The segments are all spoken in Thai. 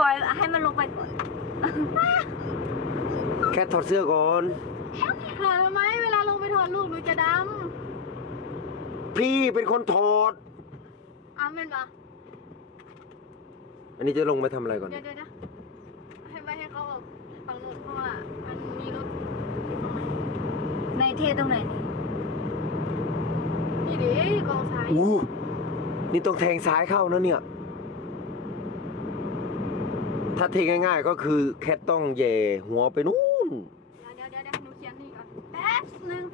ปล่อยให้มันลงไปก่อนแค่ถอดเสื้อก่อน ถอดทำไมเวลาลงไปถอดลูกหนูจะดพี่เป็นคนถอดำอ้าวแม่นปะอันนี้จะลงไปทำอะไรก่อน เดี๋ยวเดี๋ยวนะให้ไม่ให้เขาออกฝั่งนู้นเพราะว่ามันมีรถอยู่ข้างในในเทตรงไหนนี่นี่ดิกองซ้ายอู้นี่ต้องแทงซ้ายเข้านะเนี่ย ถ้าเทง่ายๆ ก็คือแค่ต้องแย่หัวไปนู่นเดี๋ยวเดี๋ยวเดี๋ยวหนูเขียนนี่ก่อนแป๊บนึง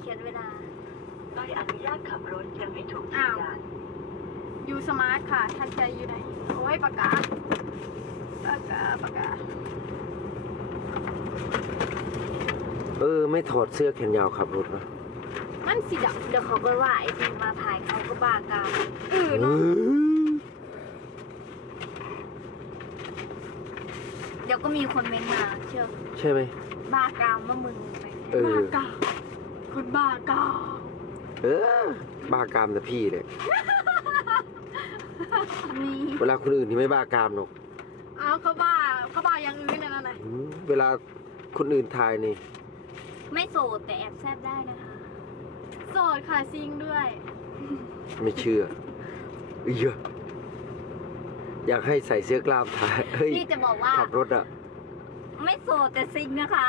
เขียนเวลา ใบอนุญาตขับรถยังไม่ถูกอ้ายืวนยันอยู่สมาร์ทค่ะ ทันใจอยู่ไหน โอ้ยปากกา ปากกา ปากกา เออ ไม่ถอดเสื้อแขนยาวขับรถนะมันสีดเดี๋ยวเขาก็ว่าไอ้ที่มาถ่ายเขาก็บ้ากามำเออเอเนาะ อ เดี๋ ยวก็มีคนเมนมาเชื่อใช่ไหมบ้ากามว่ามึงไปเออบ้ากาคุณบ้ากาเออบ้ากามแต่พี่เนี่ยมีเวลาคนอื่นที่ไม่บ้ากามหรอกเอาเขาบ้าเขาบ้าอย่างอื่นนะนั่นน่ะอืมเวลาคนอื่นทายนี่ ไม่โสดแต่แอบแซบได้นะคะ โสดค่ะซิงด้วย ไม่เชื่อเยอะ อยากให้ใส่เสื้อกล้ามทายเฮ้ยพี่จะบอกว่า ขับรถอะ ไม่โสดแต่ซิงนะคะ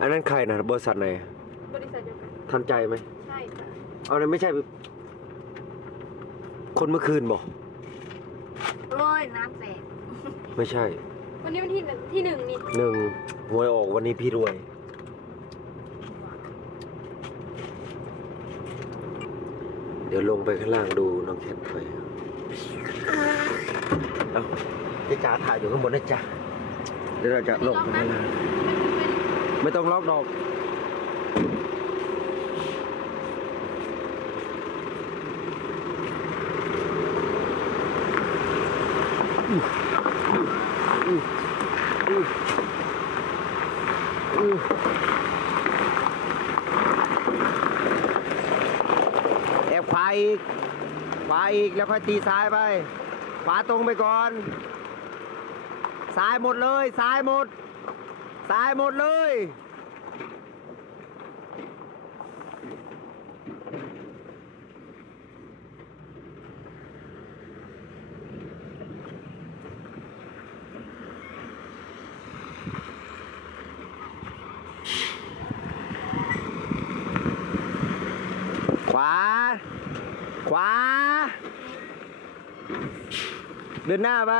อันนั้นใครนะบริษัทไหนบริษัทเดียวกันทันใจไหม ใช่ค่ะเอานั้นไม่ใช่ คนเมื่อคืนบอก โอ้ยน้ำแตกไม่ใช่ วันนี้วันที่หนึ่งที่หนึ่งนี่หนึ่งหวยออกวันนี้พี่รวย เดี๋ยวลงไปข้างล่างดูน้องแคทไปเอาเจ๊จ๋าถ่ายอยู่ข้างบนนะจ๊ะเดี๋ยวเราจะลงไปข้างล่างไม่ต้องล็อกดอก แอบขวาอีกขวาอีกแล้วค่อยตีซ้ายไปขวาตรงไปก่อน ซ้ายหมดเลยซ้ายหมด ซ้ายหมดเลยขวา ขวา เดินหน้าไป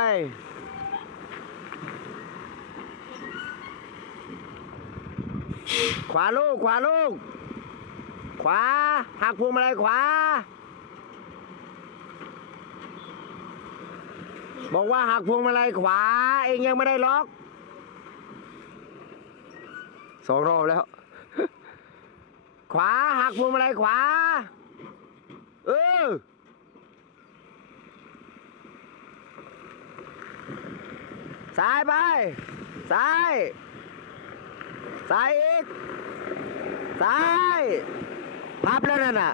ขวาลูก ขวาลูก ขวา หักพวงมาลัยขวา บอกว่าหักพวงมาลัยขวา เองยังไม่ได้ล็อก สองรอบแล้ว ขวาหักพวงมาลัยขวา เออซ้ายไป ซ้าย ซ้ายอีก ซ้าย พับแล้วนั่นน่ะ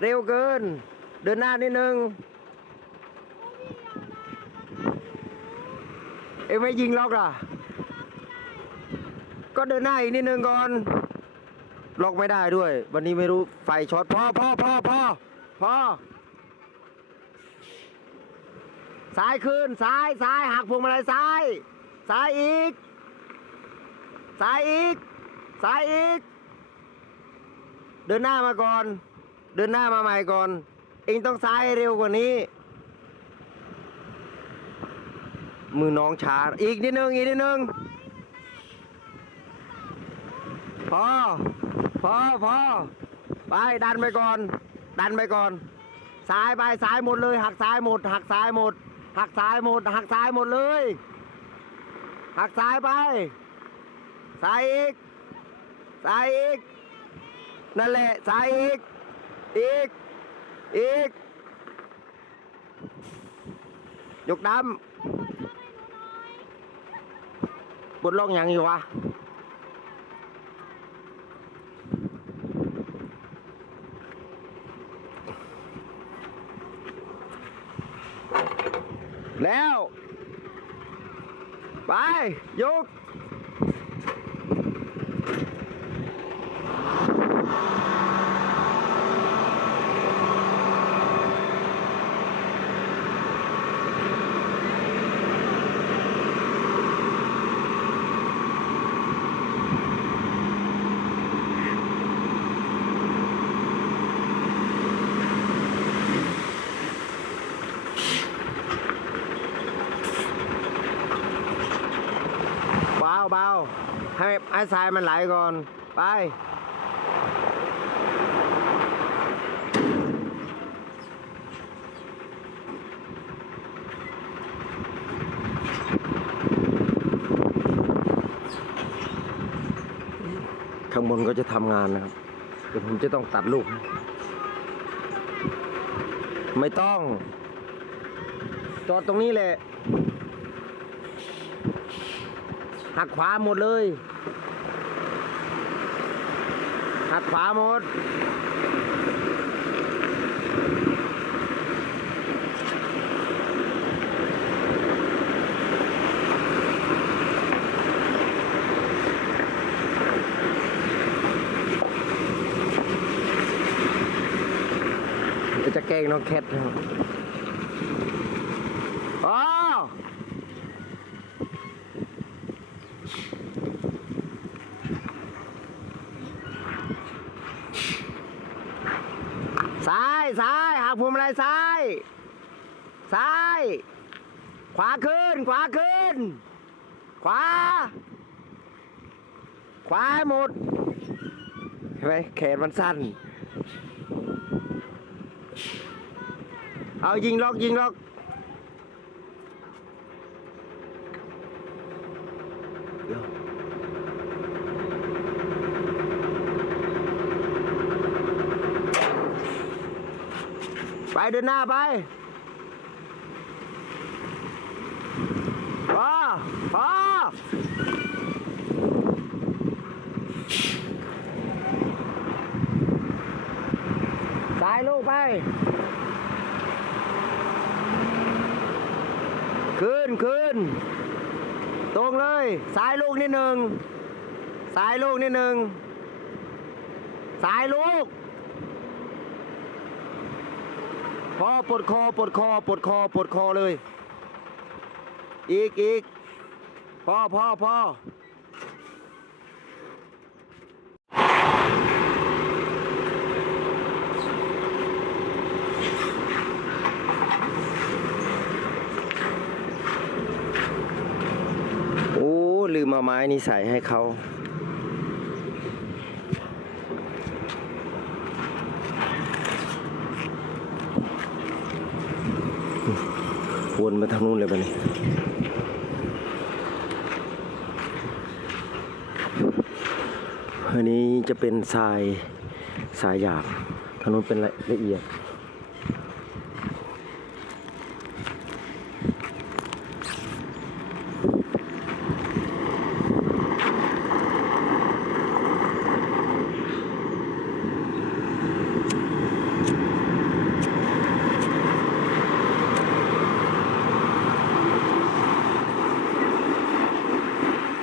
เร็วเกิน เดินหน้านิดนึง เอ็งไม่ยิงล็อกอะ ก็เดินหน้าอีกนิดนึงก่อน ล็อกไม่ได้ด้วย วันนี้ไม่รู้ไฟช็อตพ่อพ่อพ่อพ่อพ่อซ้ายขึ้นซ้ายซ้ายหักพวงมาลัยซ้าย ซ้ายอีก ซ้ายอีก ซ้ายอีก เดินหน้ามาก่อน เดินหน้ามาใหม่ก่อน เองต้องซ้ายเร็วกว่านี้ มือน้องช้าอีกนิดนึงอีกนิดนึงพอ พอพอไปดันไปก่อน ดันไปก่อน ซ้ายไปซ้ายหมดเลย หักซ้ายหมด หักซ้ายหมด หักซ้ายหมด หักซ้ายหมดเลย หักซ้ายไป ซ้ายอีก ซ้ายอีก นั่นแหละ ซ้ายอีก อีก อีก ยกดำบนล่องยังอยู่วะ แล้ว ไปยก เบาให้ให้ทรายมันไหลก่อน ไป ข้างบนก็จะทำงานนะครับ เดี๋ยวผมจะต้องตัดลูก ไม่ต้อง จอดตรงนี้แหละ หักขวาหมดเลย หักขวาหมด จะแกล้งน้องแคทนะครับอ๋อ ซ้ายซ้ายหักพวงมาลัยซ้าย ซ้าย ขวาขึ้น ขวาขึ้น ขวา ขวาหมดเห็นไหมแขนมันสั้น เอายิงล็อกยิงล็อกไปเดินหน้าไปพอพอสาย ลูกไป ขึ้นขึ้น ตรงเลยสายลูกนิดหนึ่งสายลูกนิดหนึ่งสายลูก พอปวดคอปวดคอปวดคอปวดคอเลย อีกอีกพ่อพ่อพ่อโอ้ ลืมเอาไม้นี่ใส่ให้เขาวนมาทางนู้นเลยไปนี่อันนี้จะเป็นทรายทรายหยาบทางนู้นเป็นละเอียด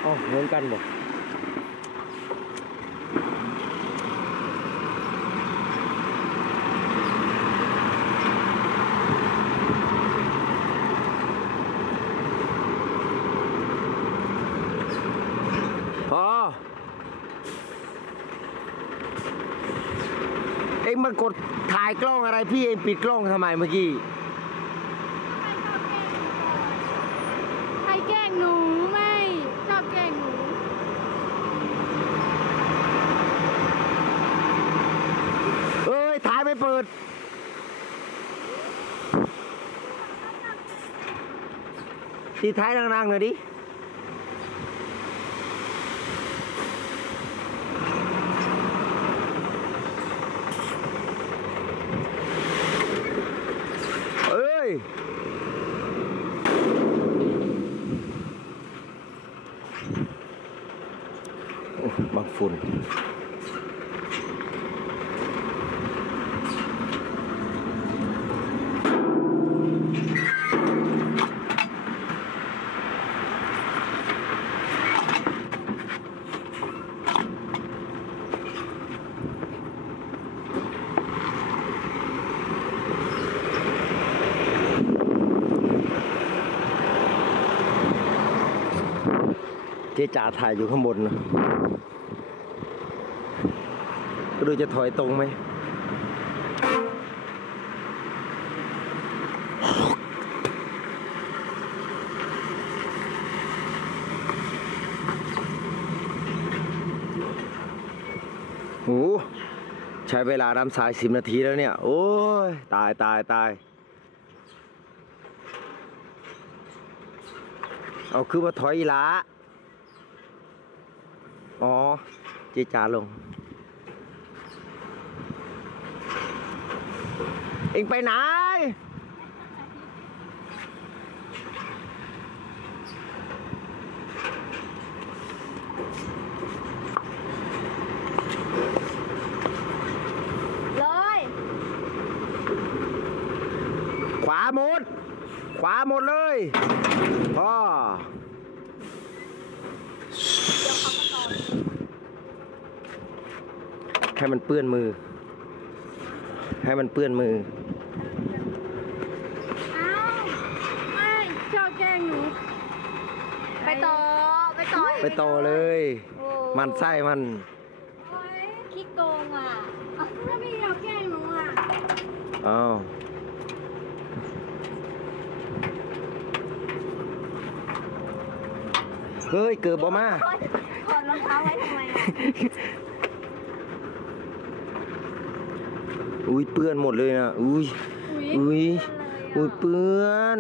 อ๋อเหมือน กันบ่พอเอ็งมากดถ่ายกล้องอะไรพี่เอ็งปิดกล้องทำไมเมื่อกี้ ใครแกล้งหนูไม่ชอบแกล้งหนู เอ้ย ถ่ายไม่เปิด ตีท้ายนางๆหน่อยดิเอ้ยบางฝุ่น จ๊จ๋าถ่ายอยู่ข้างบนนะก็ดูจะถอยตรงไหมโอ้ใช้เวลารำสายสิบนาทีแล้วเนี่ย โอ้ย ตายตายตายเอาคือว่าถอยอีละ อ๋อเจจาลง เอ็งไปไหน เลย ขวาหมด ขวาหมดเลยพ่อ ให้มันเปื้อนมือ ให้มันเปื้อนมือเอ้าไม่ชอบแกล้งหนู ไปต่อ ไปต่อไปต่อเลย โอ้มันไส้มัน โอ๊ยขี้โกงอะถ้าพี่ชอบแกล้งหนูอะอ้าวเฮ้ย เกือบออกมา ถอดรองเท้าไว้ทำไมอะ อุ้ยเปื้อนหมดเลยนะอุ้ยอุ๊ยอุ้ยอุ้ยเปื้อน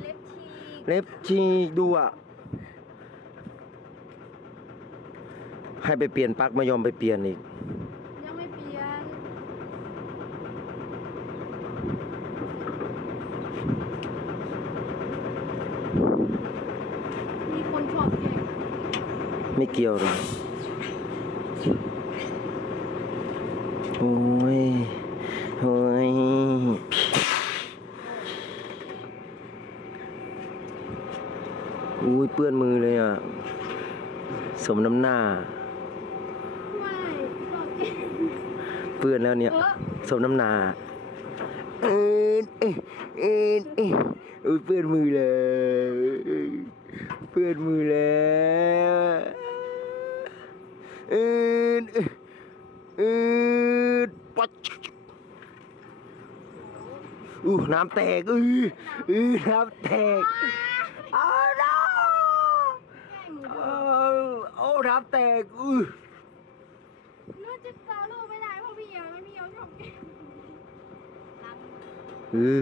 เล็บฉีกเล็บฉีกดูอะให้ไปเปลี่ยนปลั๊กไม่ยอมไปเปลี่ยนอีกยังไม่เปลี่ยนมีคนชอบแกล้งไม่เกี่ยวเลยโอ้ยโอ้ยอุ้ย เปื้อนมือเลยอะ สมน้ำหน้า เปื้อนแล้วเนี่ย สมน้ำหน้าเอ็นเอ็นเอ็นเอ็นอุ้ยเปื้อนมือเลย เปื้อนมือแล้วเอ็นเอ็นเอ็นปัดอู้น้ำแตก อืออือน้ำแตกอ้าวน้ แกล้งหนูำโอ้น้ำแตกอือหนูจะต่อลูกไม่ได้เพราะพี่เหี่ยวพี่เหี่ยวชอบแกล้งอือ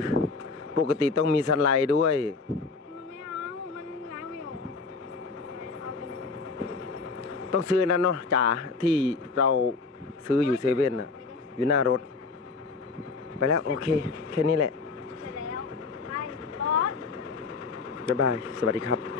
ปกติต้องมีสันไลด์ด้วย มันไม่เอา มันล้างไม่ออกเอาเป็นต้องซื้อนั้นเนาะจ๋าที่เราซื้ออยู่เซเว่นอะอยู่หน้ารถ ไปแล้ว โอเค แค่นี้แหละ เสร็จแล้วไปร้อน บ๊ายบาย สวัสดีครับ